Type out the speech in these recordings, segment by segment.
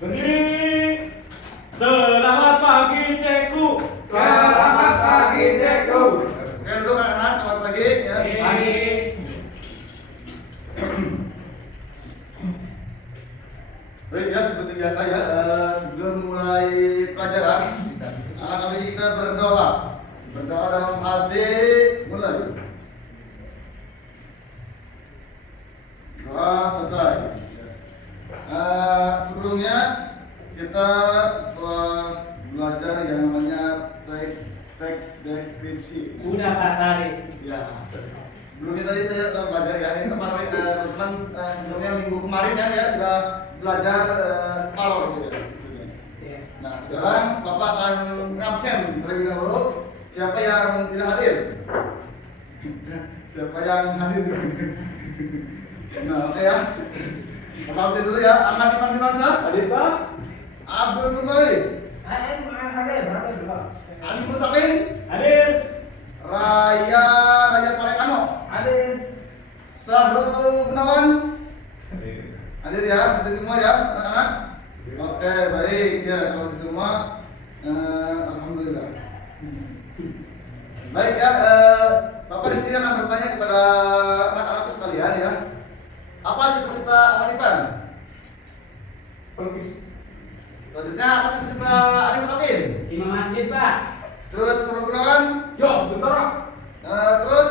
Berdiri. Selamat pagi, Cekku. Selamat pagi, Cekku. Oke, duduk anak-anak, selamat pagi ya. Pagi. Baik ya, seperti biasa ya, sebelum mulai pelajaran, anak-anak kita berdoa. Berdoa dalam hati, mulai. Doa selesai. Sebelumnya kita belajar yang namanya teks deskripsi. Udah Pak tadi. Ya. Sebelumnya tadi saya sudah belajar ya. Ini teman-teman sebelumnya minggu kemarin ya, ya sudah belajar separuh gitu ya. Iya. Nah sekarang Bapak akan absen terlebih dahulu. Siapa yang tidak hadir? Siapa yang hadir? Nah oke ya. Bapak absen dulu ya. Ahmad Iman Dimasa. Hadir Pak. Abdul Mutari. Hadir Pak. Ali Mutakin. Hadir. Raya Parekano. Hadir. Sahrul Gunawan. Hadir ya, hadir semua ya, anak-anak. Oke, baik ya, kalau hadir semua, alhamdulillah. Baik ya, Bapak di sini akan bertanya kepada anak-anakku sekalian ya. Apa cita-cita Ahmad Ipan? Pelukis. Selanjutnya apa cita-cita Ali Mutakin? Imam masjid Pak. Terus Sahrul Gunawan. Yo, bentar Pak. Terus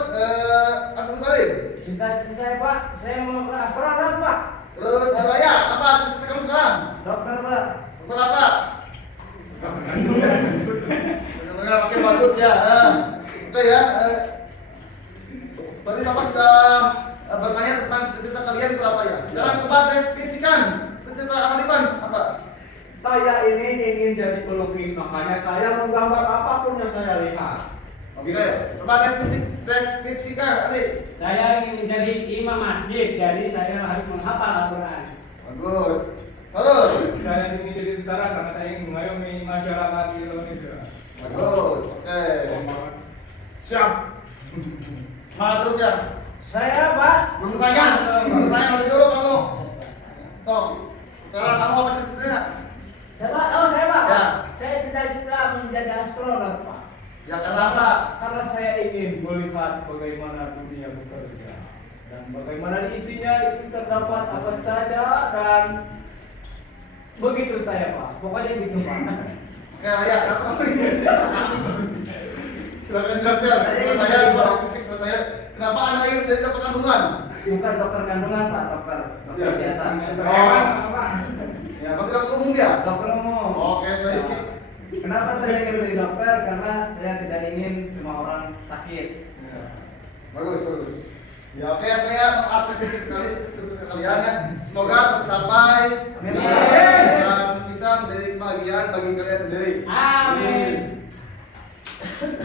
Abdul Muttalib. Cita-cita saya Pak, saya mau ke astronot Pak. Terus Raya, apa cita-cita kamu sekarang? Dokter Pak. Dokter apa? Dengar makin bagus ya. Oke ya. Tadi Bapak sudah bertanya tentang cita-cita kalian itu apa ya? Sekarang coba deskripsikan cita-cita Ahmad Ipan apa? Saya ini ingin jadi pelukis, makanya saya menggambar apapun yang saya lihat. Oke, coba deskripsikan, adik. Saya ingin menjadi imam masjid, jadi saya harus menghafal Al-Quran. Bagus. Terus. Saya ingin jadi tentara karena saya ingin mengayomi masyarakat di Indonesia. Bagus. Oke. Siap. Semangat terus ya. Saya Pak. Belum tanya nanti dulu kamu. Toh. Sekarang kamu apa cita-citanya? Saya Pak, saya Pak. Ya. Saya cita-cita menjadi astronot Pak. Ya kenapa? Karena saya ingin melihat bagaimana dunia bekerja dan bagaimana di isinya itu terdapat apa saja dan begitu saya Pak. Pokoknya gitu Pak. Oke, Raya, kenapa? Silakan jelaskan. Kalau saya, kenapa Anda ingin menjadi dokter kandungan? Bukan dokter kandungan Pak, dokter Ya. biasa. Ya, tapi dokter umum ya? Dokter umum. Oke, baik. Kenapa saya ingin menjadi dokter? Karena saya tidak ingin semua orang sakit. Ya. Bagus, bagus. Ya, oke, saya mengapresiasi sekali cita-cita kalian ya. Semoga tercapai. Amin. Dan bisa menjadi kebahagiaan bagi kalian sendiri. Amin.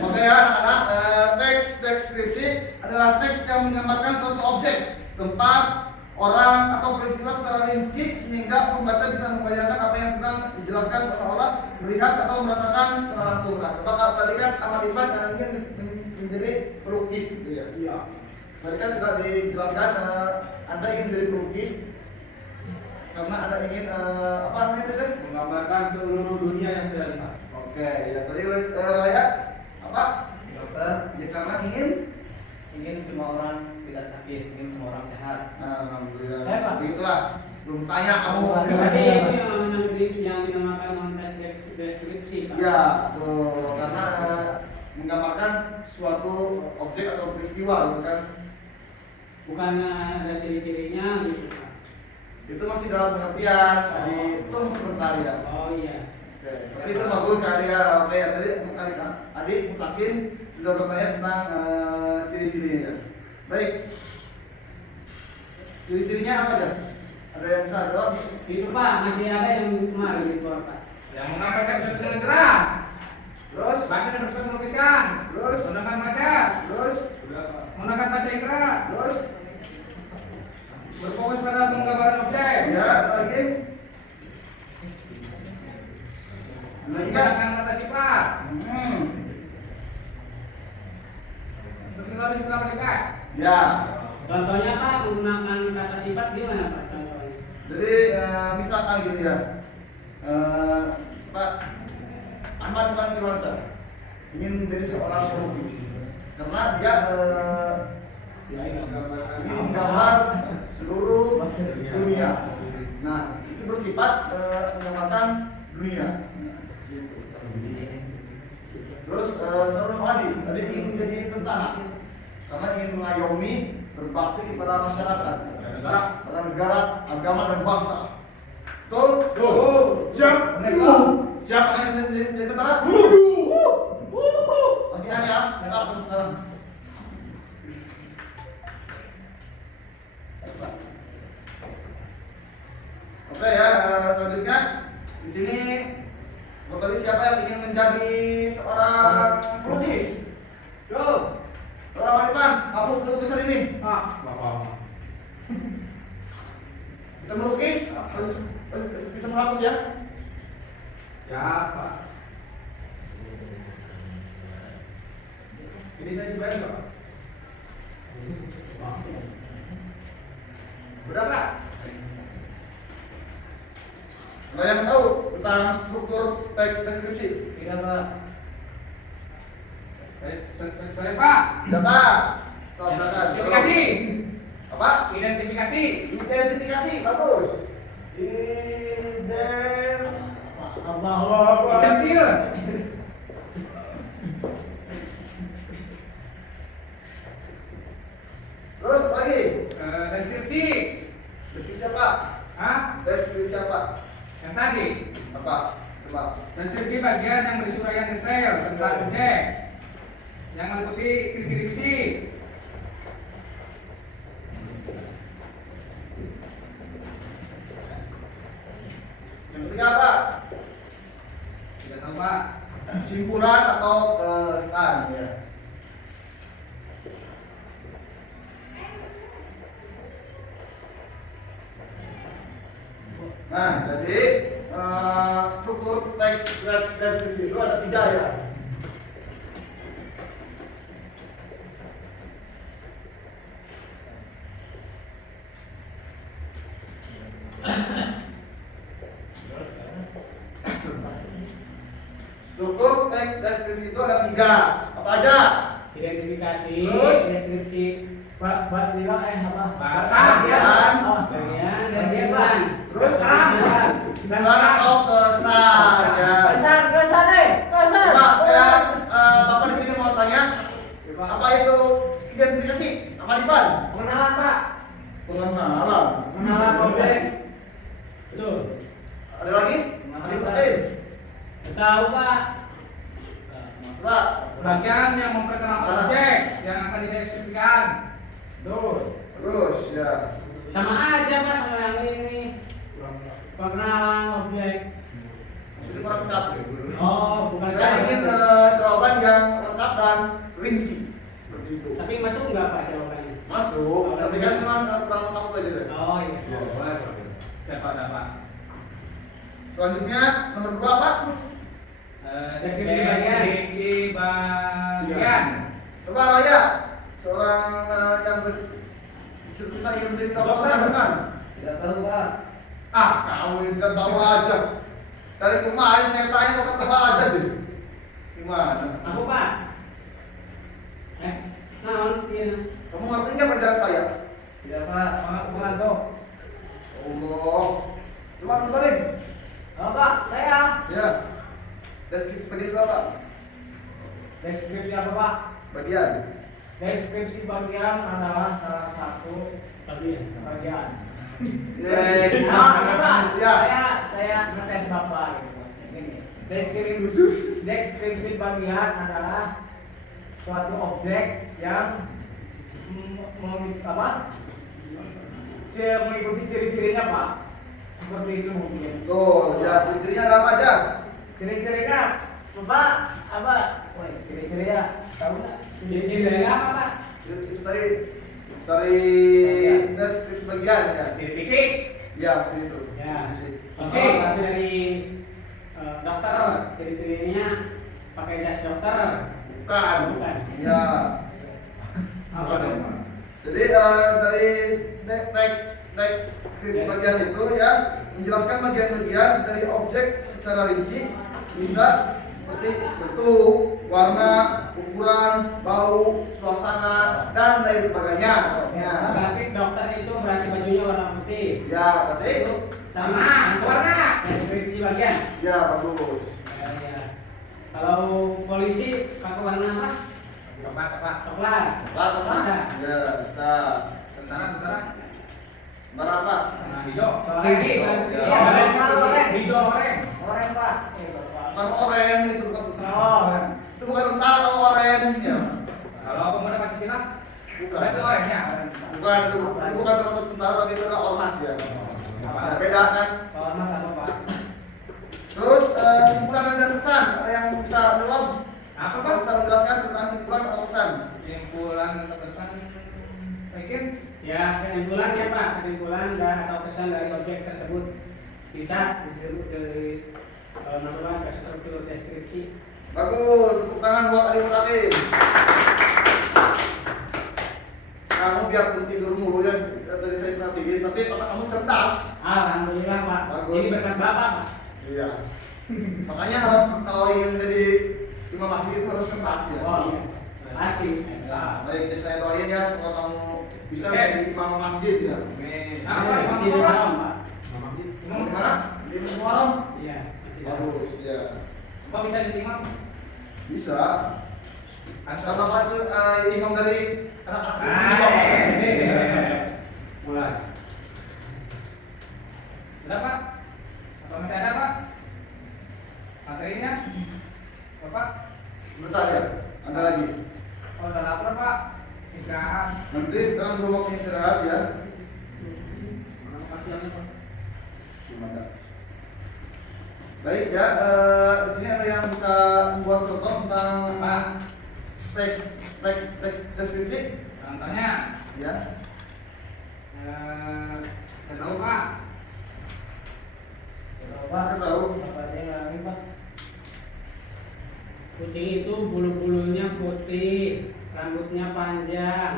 Oke ya anak-anak, teks deskripsi adalah teks yang menggambarkan suatu objek, tempat, orang atau peristiwa secara rinci sehingga pembaca bisa membayangkan apa yang sedang dijelaskan seolah-olah melihat atau merasakan secara langsung. Nah, coba tadi kan Ahmad Ipan ingin menjadi pelukis gitu ya. Iya. Tadi kan sudah dijelaskan Anda ingin menjadi pelukis karena Anda ingin apa namanya tadi? Menggambarkan seluruh dunia yang saya lihat. Oke, ya tadi Raya apa? Dokter Ya karena ingin semua orang tidak sakit, ingin semua orang sehat. alhamdulillah. Ya, Pak. Begitulah. Belum tanya kamu. Jadi itu yang dinamakan deskripsi Pak. Ya, tuh karena menggambarkan suatu objek atau peristiwa gitu kan. Bukan ada ciri-cirinya gitu Pak. Itu masih dalam pengertian. Tadi itu sebentar ya. Oh iya. Oke, tapi itu bagus kan ya. Oke, ya tadi adik Mutakin sudah bertanya tentang ciri-cirinya ya. Baik. Ciri-cirinya apa aja? Ada yang bisa jawab? Itu Pak, masih ada yang kemarin di luar Pak. Yang mengamalkan suatu dengan keras. Terus? Baca dan berusaha melukiskan. Terus? Menggunakan baca. Terus? Menggunakan baca ikra. Terus? Berfokus pada penggambaran objek. Ya, apa lagi? Menggunakan mata sifat. Hmm. Berkendali suka mereka. Ya. Contohnya Pak, menggunakan kata sifat gimana Pak contohnya? Jadi misalkan gitu ya. Pak Ahmad Iman Irwansa ingin menjadi seorang pelukis karena dia ingin menggambar seluruh dunia. Nah, itu bersifat menggambarkan dunia. Gitu. Terus seorang tadi ingin menjadi tentara karena ingin mengayomi berbakti kepada masyarakat, pada negara, agama dan bangsa. Betul? Betul. Siap? Mereka. Siap kalian jadi tentara? Latihan ya, start terus sekarang. Oke ya, selanjutnya di sini tadi siapa yang ingin menjadi seorang pelukis? Yo. Lawan depan, hapus dulu tulisan ini. Bapak. Bisa melukis, bisa menghapus ya. Ya, Pak. Ini saya dibayar nggak, Pak? Berapa? Ada yang tahu tentang struktur teks deskripsi? Tidak, Pak. Saya Pak. Data. Data. Identifikasi. Apa? Identifikasi. Identifikasi, bagus. Allah. Centil. Terus apa lagi? Deskripsi. Deskripsi apa? Hah? Deskripsi apa? Yang tadi. Apa? Coba. Deskripsi bagian yang berisi uraian detail tentang objek yang meliputi ciri-ciri fisik. Yang ketiga apa? Tidak tahu Pak. Simpulan atau kesan ya. Nah, jadi struktur teks deskripsi itu ada 3 ya. Struktur teks deskripsi itu ada 3. Apa aja? Identifikasi, Terus? deskripsi, bahas lima apa? Bagian. Oh, bagian. Terus Bagian. simpulan atau kesan ya. Kesan deh, kesan. Pak, saya Bapak di sini mau tanya, apa itu identifikasi? Apa Dipan? Pengenalan, Pak. Pengenalan. Pengenalan objek. Betul. Ada lagi? Ada yang lain? Tahu, Pak. Pak. Bagian yang memperkenalkan objek yang akan dideskripsikan. Betul. Terus ya. Sama aja, Pak, sama yang ini. Pengenalan objek. Jadi kurang lengkap. Oh, bukan Saya ingin jawaban yang lengkap dan rinci. Seperti itu. Tapi masuk enggak, Pak, jawabannya? Masuk, tapi kan cuma kurang lengkap aja deh. Oh, iya. Dapat. Selanjutnya nomor 2 apa? Deskripsi bagian. Deskripsi bagian. Coba Raya, seorang yang bercerita ingin menjadi dokter kandungan. Tidak tahu, Pak. Ah, kamu ini kan tahu aja. Dari kemarin saya tanya kok tahu aja sih. Gimana? Aku, Pak. Iya. Kamu ngerti nggak penjelasan saya? Tidak, Pak. Penganto. Allah. Coba nontonin. Oh, Pak, saya. Ya. Deskripsi bagian itu apa? Deskripsi apa, Pak? Bagian. Deskripsi bagian adalah salah satu bagian. Yes. Pak. Ya. Saya ngetes Bapak gitu maksudnya. Gini. Deskripsi bagian adalah suatu objek yang mengikuti ciri-cirinya, Pak. Seperti itu mungkin. Tuh, ya ciri-cirinya ada apa aja? Ciri-cirinya, Bapak, apa? Woi, ciri-cirinya tahu nggak? Ciri-cirinya apa, Pak? Itu dari deskripsi bagian ya. Ciri fisik. Ya, seperti itu. Ya. Fisik. Contoh satu dari dokter, ciri-cirinya pakai jas dokter. Bukan. Bukan. Ya. Apa dong? Jadi dari teks deskripsi bagian itu ya menjelaskan bagian-bagian dari objek secara rinci, bisa seperti bentuk, warna, ukuran, bau, suasana, dan lain sebagainya. Ya, Berarti dokter itu berarti bajunya warna putih. ya berarti Sama warna deskripsi bagian. ya bagus. Ya. Kalau polisi pakai warna apa? Coklat. Coklat. Kelas apa? Bisa. Ya, bisa. Tentara. Berapa? Warna hijau. Oranye. Ya. Oranye. Hijau oranye. Oranye Pak. Bukan oren itu bukan tentara. Oh. Itu bukan tentara kalau oren. Ya. Kalau pemuda Pancasila, Bukan. berarti oranye. Bukan itu bukan termasuk tentara tapi itu adalah ormas ya. Ya, beda kan? Warna apa Pak? Terus simpulan dan pesan ada yang bisa jawab? Apa Apa Pak? bisa menjelaskan tentang simpulan atau pesan? Kesimpulan atau pesan mungkin Ya, kesimpulannya Pak, kesimpulan dan atau kesan dari objek tersebut bisa disebut dari nama struktur deskripsi. Bagus, tepuk tangan buat Adi Muratin. Kamu biarpun tidur mulu ya dari saya perhatiin, tapi otak kamu cerdas. Alhamdulillah Pak. Bagus. Ini berkat Bapak Pak. Iya. Makanya harus kalau ingin jadi imam masjid itu harus cerdas ya. Oh iya, pasti. Ya, baik saya doain ya semoga kamu bisa Oke. menjadi imam masjid ya. apa Ini masih di dalam Pak. Imam di mana? Di Muharram. Iya. masih di dalam. Bagus ya. Kok bisa diterima? Bisa. Asal Karena Pak itu imam dari anak-anak. mulai. Udah Pak? Apa masih ada Pak? Materinya? Bapak? Sebentar ya. Ada lagi. Oh udah lapar Pak? Istirahat. Nanti sekarang belum waktu istirahat ya. Gimana? Baik ya, di sini ada yang bisa membuat contoh tentang Pak? teks deskripsi Contohnya? ya. Saya tahu Pak. Pak, Tahu. apa aja yang lagi Pak? Putih itu bulu-bulunya putih, rambutnya panjang.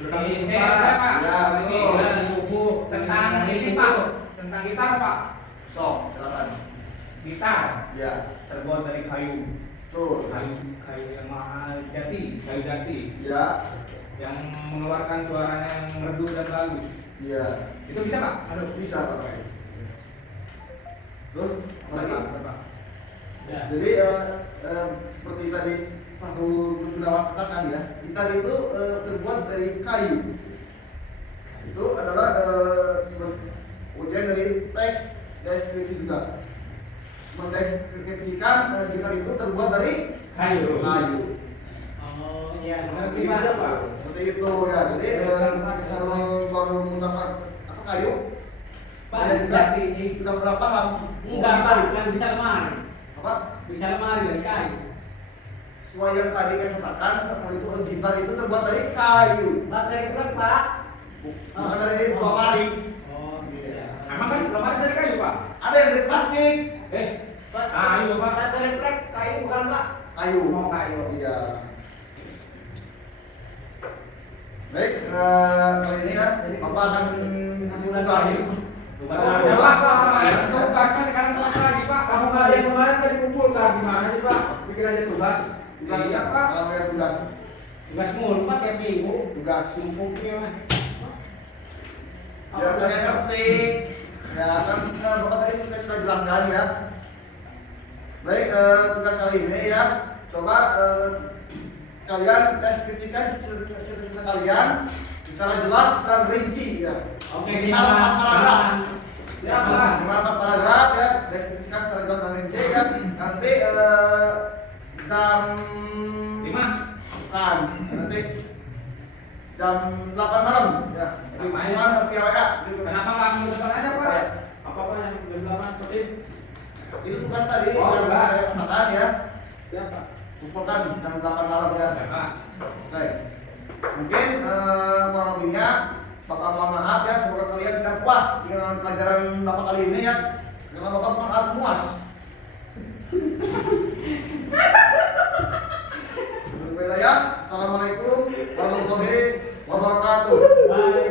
Ini saya Pak. Ya, Ini betul. dan buku tentang ini Pak. Tentang gitar Pak. Sok, silakan. Gitar Ya, terbuat dari kayu. tuh. Kayu yang mahal kayu jati Ya, yang mengeluarkan suaranya yang merdu dan bagus. ya. Itu bisa Pak? Aduh, Bisa Pak. Terus apa lagi? Berapa? Ya. Jadi seperti tadi Sahrul Gunawan katakan ya, gitar itu terbuat dari kayu. Itu adalah kemudian dari teks deskripsi juga mendeskripsikan gitar itu terbuat dari Kayu. kayu. Oh iya, Ngerti, ngerti Pak. Pak. Seperti itu ya. Jadi Sahrul baru mengucapkan apa kayu? Pak, Dan juga jati ini. sudah berapa paham? Enggak gitar Pak, itu? yang bisa lemari. Apa? Bisa lemari dari kayu. Sesuai yang tadi saya katakan, Sahrul itu gitar itu terbuat dari kayu. Baterai kuat Pak. Bukan dari lemari. Oh Iya. Emang kan lemari dari kayu Pak? Ada yang dari plastik. Pak, Kayu, Pak. Baterai plek kayu bukan Pak? Kayu. Oh, kayu. Iya. Baik, kali ini ya, Bapak akan tugas. Ya Pak, tugasnya sekarang tugas lagi Pak. Kamu nggak ada yang kemarin tadi kumpul kan gimana sih Pak? Bikin aja tugas. Tugas Iya, ya, Pak. kalau ada tugas. Tugas mulu Pak tiap minggu. Tugas. Sumpuknya Mas. Biar kalian ngerti. Ya, kan Bapak tadi sudah jelaskan ya. Baik, tugas kali ini ya, coba kalian deskripsikan cerita kalian secara jelas dan rinci ya. Oke, Minimal 4 paragraf. Ya, Pak. 4 paragraf ya, deskripsikan secara jelas dan rinci ya. Nanti jam 5. bukan, nanti jam 8 malam ya. Ngapain? Hubungan via WA gitu. Kenapa nggak minggu depan aja Pak? Apa Pak yang belum lama seperti Itu tugas tadi Oh, yang enggak. saya katakan ya. ya Pak? Kumpulkan jam 8 malam ya. Pak. Baik. Mungkin kurang lebihnya Bapak mohon maaf ya, semoga kalian tidak puas dengan pelajaran Bapak kali ini ya. Karena Bapak sangat muas. Berikutnya ya. Assalamualaikum warahmatullahi wabarakatuh. Baik,